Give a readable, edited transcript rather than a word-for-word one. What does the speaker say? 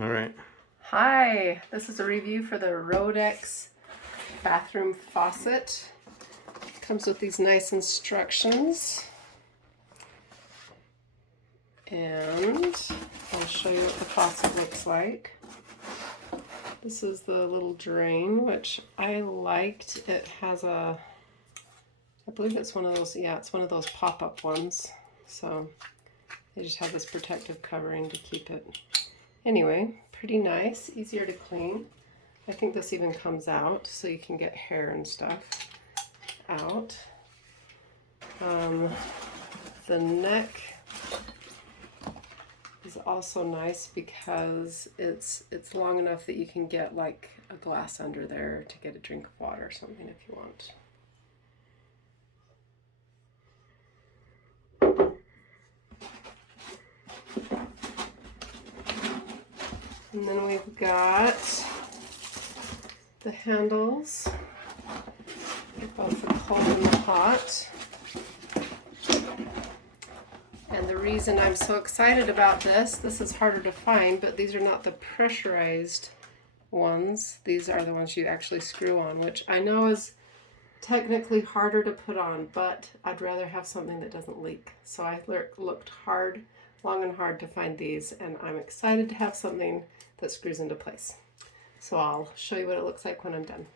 All right. Hi, this is a review for the Roddex bathroom faucet. Comes with these nice instructions. And I'll show you what the faucet looks like. This is the little drain, which I liked. It has I believe it's one of those, yeah, it's one of those pop-up ones. So they just have this protective covering to keep it. Anyway, pretty nice, easier to clean. I think this even comes out so you can get hair and stuff out. The neck is also nice because it's long enough that you can get like a glass under there to get a drink of water or something if you want. And then we've got the handles, both the cold and the hot. And the reason I'm so excited about this is harder to find, but these are not the pressurized ones. These are the ones you actually screw on, which I know is technically harder to put on, but I'd rather have something that doesn't leak. So I looked long and hard to find these, and I'm excited to have something that screws into place. So I'll show you what it looks like when I'm done.